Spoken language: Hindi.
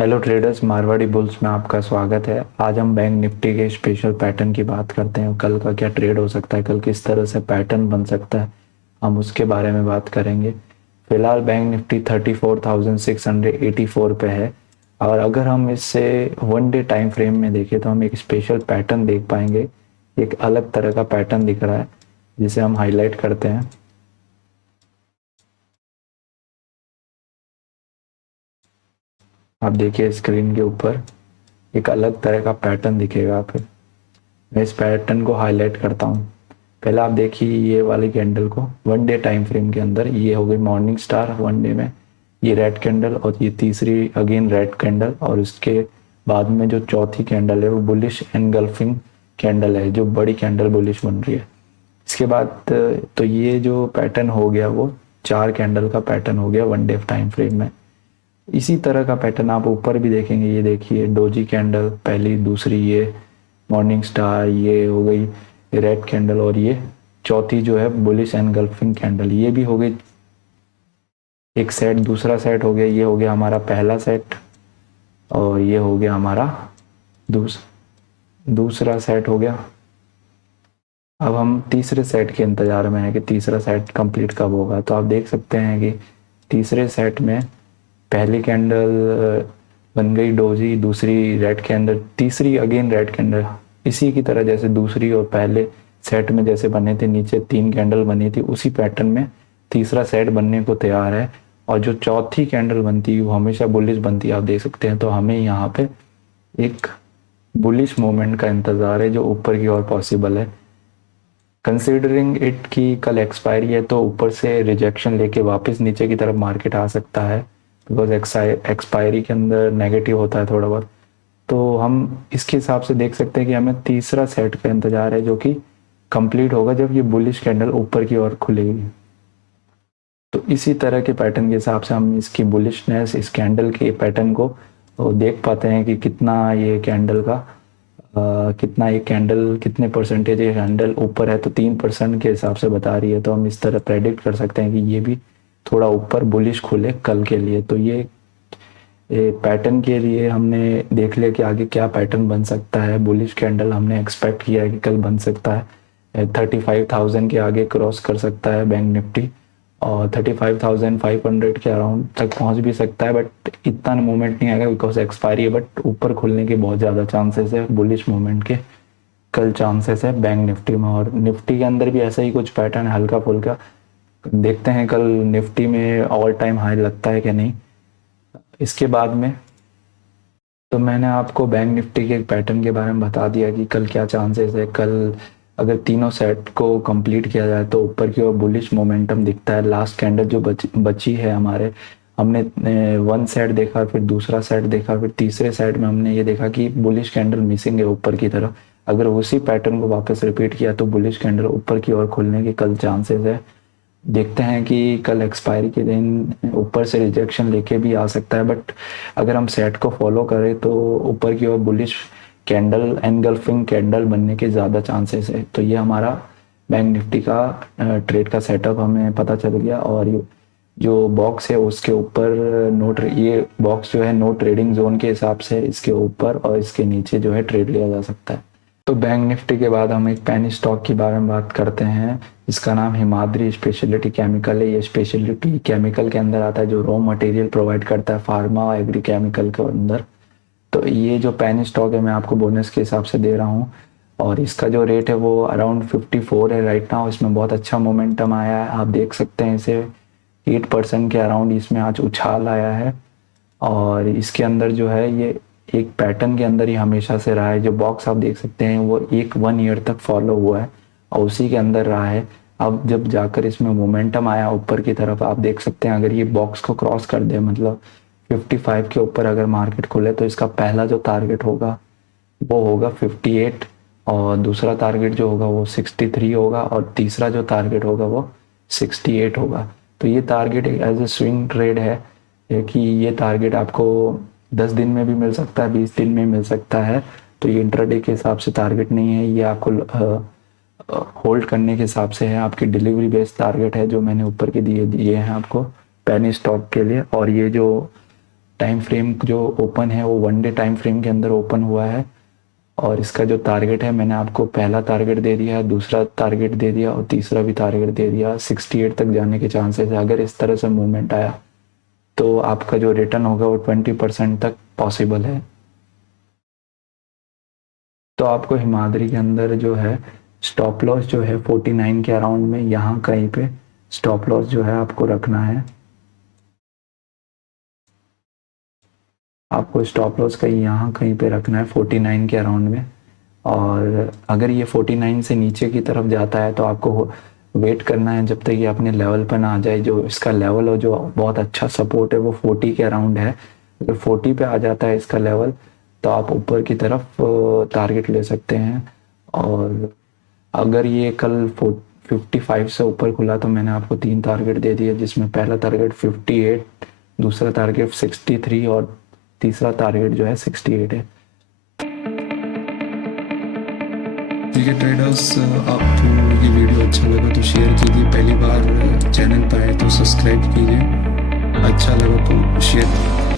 हेलो ट्रेडर्स, मारवाड़ी बुल्स में आपका स्वागत है। आज हम बैंक निफ्टी के स्पेशल पैटर्न की बात करते हैं। कल का क्या ट्रेड हो सकता है, कल किस तरह से पैटर्न बन सकता है, हम उसके बारे में बात करेंगे। फिलहाल बैंक निफ्टी 34,684 पे है। और अगर हम इससे वन डे टाइम फ्रेम में देखें तो हम एक स्पेशल पैटर्न देख पाएंगे। एक अलग तरह का पैटर्न दिख रहा है जिसे हम हाईलाइट करते हैं। आप देखिए स्क्रीन के ऊपर एक अलग तरह का पैटर्न दिखेगा आपको। मैं इस पैटर्न को हाईलाइट करता हूँ। पहले आप देखिए ये वाली कैंडल को वन डे टाइम फ्रेम के अंदर, ये हो गई मॉर्निंग स्टार वन डे में, ये रेड कैंडल और ये तीसरी अगेन रेड कैंडल, और उसके बाद में जो चौथी कैंडल है वो बुलिश एनगल्फिंग कैंडल है, जो बड़ी कैंडल बुलिश बन रही है। इसके बाद तो ये जो पैटर्न हो गया वो चार कैंडल का पैटर्न हो गया वन डे टाइम फ्रेम में। इसी तरह का पैटर्न आप ऊपर भी देखेंगे। ये देखिए डोजी कैंडल पहली, दूसरी ये मॉर्निंग स्टार, ये हो गई रेड कैंडल, और ये चौथी जो है बुलिश एनगल्फिंग कैंडल, ये भी हो गई एक सेट। दूसरा सेट हो गया, ये हो गया हमारा पहला सेट, और ये हो गया हमारा दूस, दूसरा सेट हो गया। अब हम तीसरे सेट के इंतजार में है कि तीसरा सेट कंप्लीट कब होगा। तो आप देख सकते हैं कि तीसरे सेट में पहली कैंडल बन गई डोजी, दूसरी रेड कैंडल, तीसरी अगेन रेड कैंडल। इसी की तरह जैसे दूसरी और पहले सेट में जैसे बने थे, नीचे तीन कैंडल बनी थी, उसी पैटर्न में तीसरा सेट बनने को तैयार है। और जो चौथी कैंडल बनती है वो हमेशा बुलिश बनती है, आप देख सकते हैं। तो हमें यहाँ पे एक बुलिश मोमेंट का इंतजार है जो ऊपर की ओर पॉसिबल है। कंसिडरिंग इट कि कल एक्सपायरी है तो ऊपर से रिजेक्शन लेके वापस नीचे की तरफ मार्केट आ सकता है, बिकॉज एक्सपायरी के अंदर नेगेटिव होता है थोड़ा बहुत। तो हम इसके हिसाब से देख सकते हैं कि हमें तीसरा सेट का इंतजार है जो कि कंप्लीट होगा जब ये बुलिश कैंडल ऊपर की ओर खुलेगी। तो इसी तरह के पैटर्न के हिसाब से हम इसकी बुलिशनेस, इस कैंडल के पैटर्न को देख पाते हैं कि कितना ये कैंडल का कितना ये कैंडल, कितने परसेंटेज ये कैंडल ऊपर है। तो 3% के हिसाब से बता रही है। तो हम इस तरह प्रेडिक्ट कर सकते हैं कि ये भी थोड़ा ऊपर बुलिश खुले कल के लिए। तो ये पैटर्न के लिए हमने देख लिया कि आगे क्या पैटर्न बन सकता है। बुलिश कैंडल हमने एक्सपेक्ट किया है कि कल बन सकता है 35,000 के आगे क्रॉस कर सकता है बैंक निफ्टी, और 35,500 के अराउंड तक पहुंच भी सकता है। बट इतना मूवमेंट नहीं आएगा बिकॉज एक्सपायरी है। बट ऊपर खुलने के बहुत ज़्यादा चांसेस है बुलिश मूवमेंट के, कल चांसेस है बैंक निफ्टी में। और निफ्टी के अंदर भी ऐसा ही कुछ पैटर्न है हल्का फुल्का। देखते हैं कल निफ्टी में ऑल टाइम हाई लगता है कि नहीं। इसके बाद में तो मैंने आपको बैंक निफ्टी के पैटर्न के बारे में बता दिया कि कल क्या चांसेस है। कल अगर तीनों सेट को कंप्लीट किया जाए तो ऊपर की ओर बुलिश मोमेंटम दिखता है। लास्ट कैंडल जो बची है हमारे, हमने वन सेट देखा, फिर दूसरा सेट देखा, फिर तीसरे सेट में हमने ये देखा कि बुलिश कैंडल मिसिंग है ऊपर की तरफ। अगर उसी पैटर्न को वापस रिपीट किया तो बुलिश कैंडल ऊपर की ओर खुलने के कल चांसेस है। देखते हैं कि कल एक्सपायरी के दिन ऊपर से रिजेक्शन लेके भी आ सकता है। बट अगर हम सेट को फॉलो करें तो ऊपर की ओर बुलिश कैंडल, एनगल्फिंग कैंडल बनने के ज़्यादा चांसेस है। तो ये हमारा बैंक निफ्टी का ट्रेड का सेटअप हमें पता चल गया। और जो बॉक्स है उसके ऊपर ये बॉक्स जो है नो ट्रेडिंग जोन के हिसाब से इसके ऊपर और इसके नीचे जो है ट्रेड लिया जा सकता है। तो बैंक निफ्टी के बाद हम एक पेनी स्टॉक के बारे में बात करते हैं। इसका नाम हिमाद्री स्पेशलिटी केमिकल है। ये स्पेशलिटी केमिकल के अंदर आता है जो रॉ मटेरियल प्रोवाइड करता है फार्मा और एग्री केमिकल के अंदर। तो ये जो पेनी स्टॉक है मैं आपको बोनस के हिसाब से दे रहा हूँ, और इसका जो रेट है वो अराउंड 54 है राइट नाउ। इसमें बहुत अच्छा मोमेंटम आया है, आप देख सकते हैं इसे 8% के अराउंड इसमें आज उछाल आया है। और इसके अंदर जो है ये एक पैटर्न के अंदर ही हमेशा से रहा है। जो बॉक्स आप देख सकते हैं वो एक 1 ईयर तक फॉलो हुआ है और उसी के अंदर रहा है। अब जब जाकर इसमें मोमेंटम आया ऊपर की तरफ, आप देख सकते हैं अगर ये बॉक्स को क्रॉस कर दे, मतलब 55 के ऊपर अगर मार्केट खुले तो इसका पहला जो टारगेट होगा वो होगा 58, और दूसरा टारगेट जो होगा वो 63 होगा, और तीसरा जो टारगेट होगा वो 68 होगा। तो ये टारगेट एक एज ए स्विंग ट्रेड है कि ये टारगेट आपको 10 दिन में भी मिल सकता है, 20 दिन में मिल सकता है। तो ये इंट्राडे के हिसाब से टारगेट नहीं है, ये आपको होल्ड करने के हिसाब से है। आपकी डिलीवरी बेस्ड टारगेट है जो मैंने ऊपर के दिए दिए हैं आपको पेनी स्टॉक के लिए। और ये जो टाइम फ्रेम जो ओपन है वो 1 डे टाइम फ्रेम के अंदर ओपन हुआ है, और इसका जो टारगेट है मैंने आपको पहला टारगेट दे दिया है, दूसरा टारगेट दे दिया और तीसरा भी टारगेट दे दिया। 68 तक जाने के चांसेस है। अगर इस तरह से मूवमेंट आया तो आपका जो रिटर्न होगा वो 20% तक पॉसिबल है। तो आपको हिमाद्री के अंदर जो है स्टॉप लॉस जो है 49 के अराउंड में यहाँ कहीं पे स्टॉप लॉस जो है आपको रखना है। आपको स्टॉप लॉस कहीं यहाँ कहीं पे रखना है 49 के अराउंड में। और अगर ये 49 से नीचे की तरफ जाता है तो आपको वेट करना है जब तक ये अपने लेवल पर ना आ जाए। जो इसका लेवल हो जो बहुत अच्छा सपोर्ट है वो 40 के अराउंड है। अगर 40 पे आ जाता है इसका लेवल तो आप ऊपर की तरफ टारगेट ले सकते हैं। और अगर ये कल 55 से ऊपर खुला तो मैंने आपको 3 टारगेट दे दिए, जिसमें पहला टारगेट 58, दूसरा टारगेट 63 और तीसरा टारगेट जो है 68 है। ठीक है ट्रेडर्स, आपको ये वीडियो अच्छा लगा तो शेयर कीजिए, पहली बार चैनल पर आए तो सब्सक्राइब कीजिए, अच्छा लगा तो शेयर